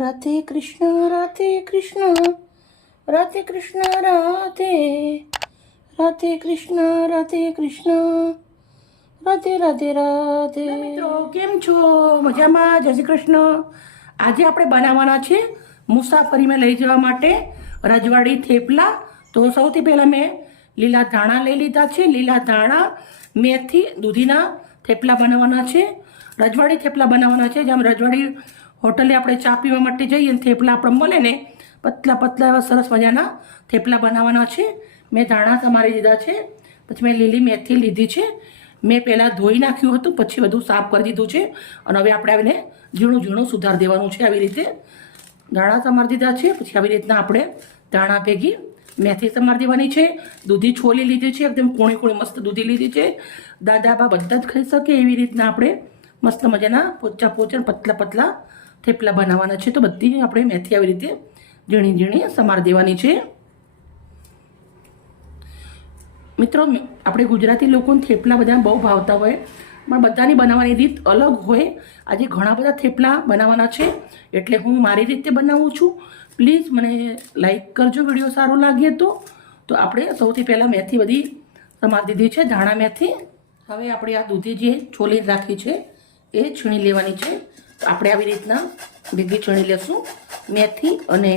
રાધે કૃષ્ણ રાધે કૃષ્ણ રાધે કૃષ્ણ રાધે રાધે કૃષ્ણ રાધે કૃષ્ણ રાધે રાધે રાધે. મિત્રો કેમ છો? મજામાં? જય શ્રી કૃષ્ણ. આજે આપણે બનાવવાના છે મુસાફરીમાં લઈ જવા માટે રજવાડી થેપલા. તો સૌથી પહેલાં મેં લીલા ધાણા લઈ લીધા છે. લીલા ધાણા, મેથી, દૂધીના થેપલા બનાવવાના છે. રજવાડી થેપલા બનાવવાના છે. જેમ રજવાડી હોટલે આપણે ચા પીવા માટે જઈએ ને થેપલા આપણે મળે ને પતલા પતલા એવા સરસ મજાના થેપલા બનાવવાના છે. મેં ધાણા સમારી દીધા છે. પછી મેં લીલી મેથી લીધી છે. મેં પહેલાં ધોઈ નાખ્યું હતું, પછી બધું સાફ કરી દીધું છે. અને હવે આપણે આવીને ઝીણું ઝીણું સુધારી દેવાનું છે. આવી રીતે ધાણા સમારી દીધા છે. પછી આવી રીતના આપણે ધાણા ભેગી મેથી સમારી દેવાની છે. દૂધી છોલી લીધી છે, એકદમ કૂણી કૂણી મસ્ત દૂધી લીધી છે. દાદા બા બધા જ ખાઈ શકે એવી રીતના આપણે મસ્ત મજાના પોચા પોચા પતલા પતલા થેપલા બનાવવાના છે. તો બધી આપણે મેથી આવી રીતે ઝીણી ઝીણી સમારી દેવાની છે. મિત્રો, આપણે ગુજરાતી લોકોને થેપલા બધા બહુ ભાવતા હોય, પણ બધાની બનાવવાની રીત અલગ હોય. આજે ઘણા બધા થેપલા બનાવવાના છે, એટલે હું મારી રીતે બનાવું છું. પ્લીઝ મને લાઈક કરજો વિડીયો સારો લાગે તો. આપણે સૌથી પહેલાં મેથી બધી સમારી દીધી છે, ધાણા મેથી. હવે આપણે આ દૂધી જે છોલી રાખી છે એ છીણી લેવાની છે. આપણે આવી રીતના ભેગી છીણી લેશું. મેથી અને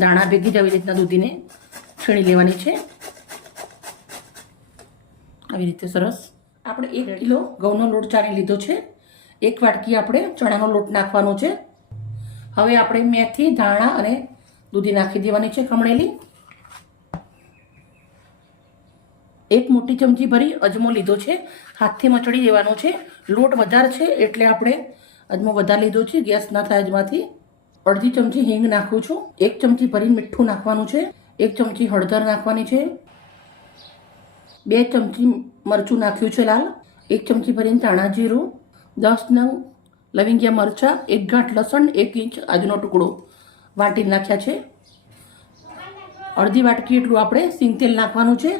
દાણા ભેગી જ આવી રીતના દૂધીને છીણી લેવાની છે. આવી રીતે સરસ. આપણે 1 કિલો ઘઉંનો લોટ ચાળી લીધો છે. 1 વાટકી આપણે ચણાનો લોટ નાખવાનો છે. હવે આપણે મેથી, ધાણા અને દૂધી નાખી દેવાની છે ખમણેલી. 1 મોટી ચમચી ભરી અજમો લીધો છે. હાથથી મચડી દેવાનો છે. લોટ વધારે છે એટલે આપણે અજમો વધારે લીધો છે. ગેસ ના થાય અજમાથી. અડધી ચમચી હિંગ નાખું છું. 1 ચમચી ભરી મીઠું નાખવાનું છે. 1 ચમચી હળદર નાખવાની છે. 2 ચમચી મરચું નાખ્યું છે લાલ. 1 ચમચી ભરીને ધાણા જીરું. 10 નંગ લવિંગિયા મરચાં. 1 ગાંઠ લસણ, 1 ઇંચ આજનો ટુકડો વાટી નાખ્યા છે. અડધી વાટકી એટલું આપણે સિંગ તેલ નાખવાનું છે.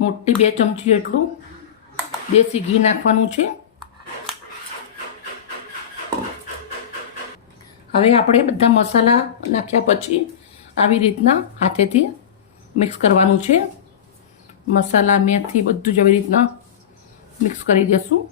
મોટી 2 ચમચી એટલું દેશી ઘી નાખવાનું છે. હવે આપણે બધા મસાલા નાખ્યા પછી આવી રીતના હાથેથી મિક્સ કરવાનું છે. મસાલા, મેથી બધું જ આવી રીતના મિક્સ કરી દેશું.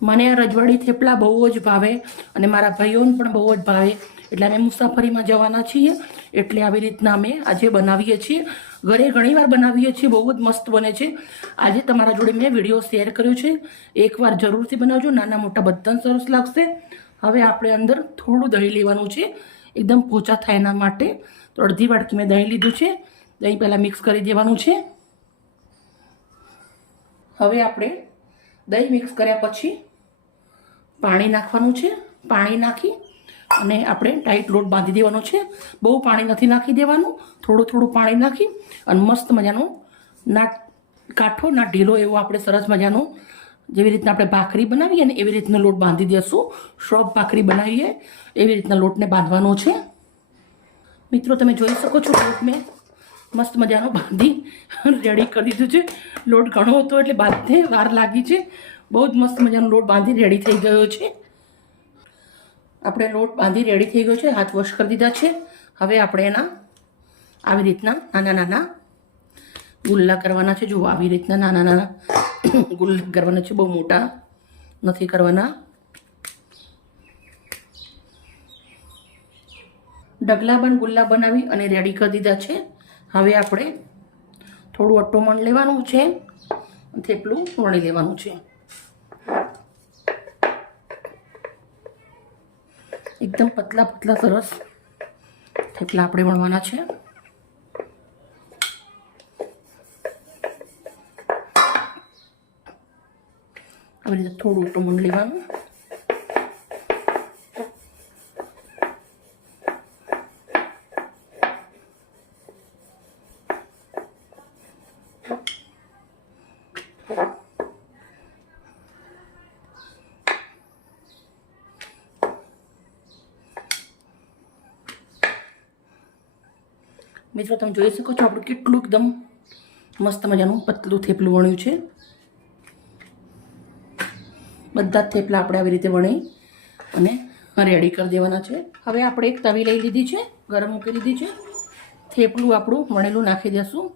મને આ રજવાડી થેપલા બહુ જ ભાવે અને મારા ભાઈઓને પણ બહુ જ ભાવે. એટલે અમે મુસાફરીમાં જવાના છીએ એટલે આવી રીતના અમે આજે બનાવીએ છીએ. ઘરે ઘણીવાર બનાવીએ છીએ, બહુ જ મસ્ત બને છે. આજે તમારા જોડે મેં વિડીયો શેર કર્યો છે. એકવાર જરૂરથી બનાવજો, નાના મોટા બધાને સરસ લાગશે. હવે આપણે અંદર થોડું દહીં લેવાનું છે, એકદમ પોચા થાય એના માટે. તો અડધી વાટકી મેં દહીં લીધું છે. દહીં પહેલાં મિક્સ કરી દેવાનું છે. હવે આપણે દહીં મિક્સ કર્યા પછી પાણી નાખવાનું છે. પાણી નાખી અને આપણે ટાઈટ લોટ બાંધી દેવાનો છે. બહુ પાણી નથી નાખી દેવાનું, થોડું થોડું પાણી નાખી અને મસ્ત મજાનો ના કાઠો ના ઢીલો એવો આપણે સરસ મજાનો જેવી રીતના આપણે ભાખરી બનાવીએ ને એવી રીતનો લોટ બાંધી દેશું. સોફ્ટ ભાખરી બનાવીએ એવી રીતના લોટને બાંધવાનો છે. મિત્રો, તમે જોઈ શકો છો લોટ મેં મસ્ત મજાનો બાંધી રેડી કરી દીધું છે. લોટ ઘણો હતો એટલે બાંધતે વાર લાગી છે. બહુ જ મસ્ત મજાનો લોટ બાંધી રેડી થઈ ગયો છે. આપણે લોટ બાંધી રેડી થઈ ગયો છે. હાથ વોશ કરી દીધા છે. હવે આપણે એના આવી રીતના નાના નાના ગુલ્લા કરવાના છે. જુઓ, આવી રીતના નાના નાના ગુલ્લા કરવાના છે. બહુ મોટા નથી કરવાના. ડગલા પણ ગુલ્લા બનાવી અને રેડી કરી દીધા છે. હવે આપણે થોડું અટોમણ લેવાનું છે, થેપલું વણી લેવાનું છે. એકદમ પતલા પતલા સરસ થેપલા આપણે વણવાના છે. આવી રીતે થોડું અટોમણ લેવાનું. મિત્રો, તમે જોઈ શકો છો આપણું કેટલું એકદમ મસ્ત મજાનું પતલું થેપલું વણ્યું છે. બધા જ થેપલા આપણે આવી રીતે વણી અને રેડી કરી દેવાના છે. હવે આપણે એક તવી લઈ લીધી છે, ગરમ મૂકી લીધી છે. થેપલું આપણું વણેલું નાખી દેશું.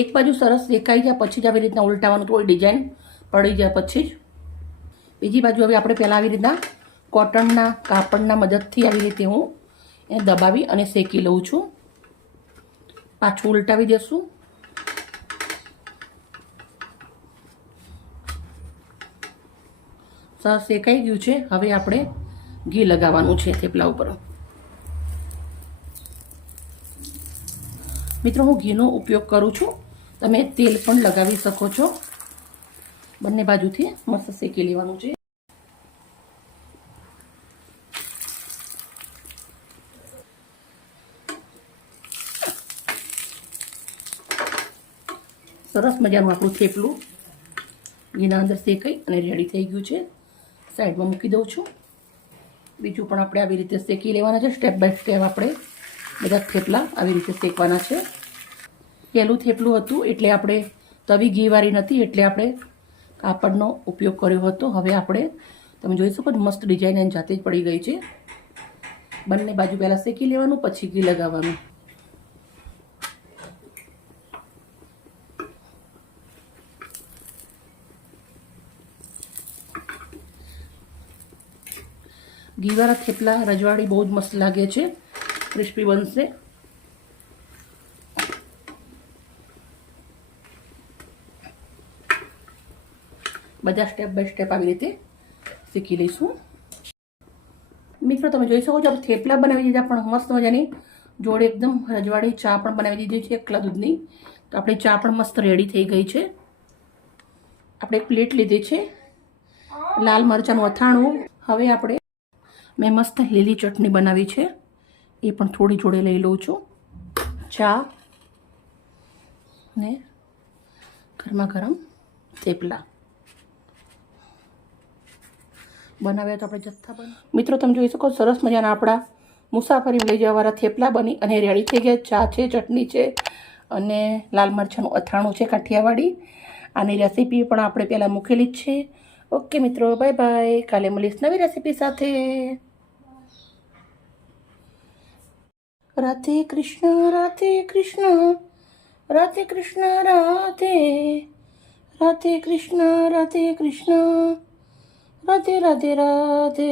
એક બાજુ સરસ શેકાઈ જાય પછી જ આવી રીતના ઉલટાવવાનું, થોડી ડિઝાઇન પડી જાય પછી જ. બીજી બાજુ હવે આપણે પહેલાં આવી રીતના કોટનના કાપડના મદદથી આવી રીતે હું એને દબાવી અને શેકી લઉં છું. પાછું ઉલટાવી દેશું. સરસ શેકાઈ ગયું છે. હવે આપણે ઘી લગાવવાનું છે થેપલા ઉપર. મિત્રો, હું ઘીનો ઉપયોગ કરું છું, તમે તેલ પણ લગાવી શકો છો. બંને બાજુથી મસ્ત શેકી લેવાનું છે. સરસ મજાનું આપણું થેપલું ઘીના અંદર શેકાઈ અને રેડી થઈ ગયું છે. સાઈડમાં મૂકી દઉં છું. બીજું પણ આપણે આવી રીતે શેકી લેવાના છે. સ્ટેપ બાય સ્ટેપ આપણે બધા થેપલા આવી રીતે શેકવાના છે. પહેલું થેપલું હતું એટલે આપણે તવી ઘીવાળી નથી એટલે આપણે કાપડનો ઉપયોગ કર્યો હતો. હવે આપણે તમે જોઈ શકો મસ્ત ડિઝાઇન એની જાતે જ પડી ગઈ છે. બંને બાજુ પહેલાં શેકી લેવાનું, પછી ઘી લગાવવાનું. ઘીવાળા થેપલા રજવાડી બહુ જ મસ્ત લાગે છે, ક્રિસ્પી બનશે. બધા સ્ટેપ બાય સ્ટેપ આવી રીતે શીખી લઈશું. મિત્રો, તમે જોઈ શકો છો આપણે થેપલા બનાવી દીધા, પણ મસ્ત મજાની જોડે એકદમ રજવાડી ચા પણ બનાવી દીધી છે એકલા દૂધની. તો આપણી ચા પણ મસ્ત રેડી થઈ ગઈ છે. આપણે એક પ્લેટ લીધી છે, લાલ મરચાંનું અથાણું. હવે આપણે મેં મસ્ત લીલી ચટણી બનાવી છે, એ પણ થોડી જોડે લઈ લઉં છું. ચા ને ગરમા ગરમ થેપલા બનાવ્યા તો આપણે જથ્થા બની. મિત્રો, તમે જોઈ શકો સરસ મજાના આપણા મુસાફરી લઈ જવાવાળા થેપલા બની અને રેડી થઈ ગયા. ચા છે, ચટણી છે અને લાલ મરચાંનું અથાણું છે કાઠિયાવાડી. આની રેસીપી પણ આપણે પહેલાં મૂકેલી જ છે. ઓકે મિત્રો, બાય બાય. કાલે મળીશ નવી રેસીપી સાથે. રાધે કૃષ્ણ, રાધે કૃષ્ણ, રાધે કૃષ્ણ, રાધે રાધે કૃષ્ણ, રાધે કૃષ્ણ, રાધે રાધે રાધે.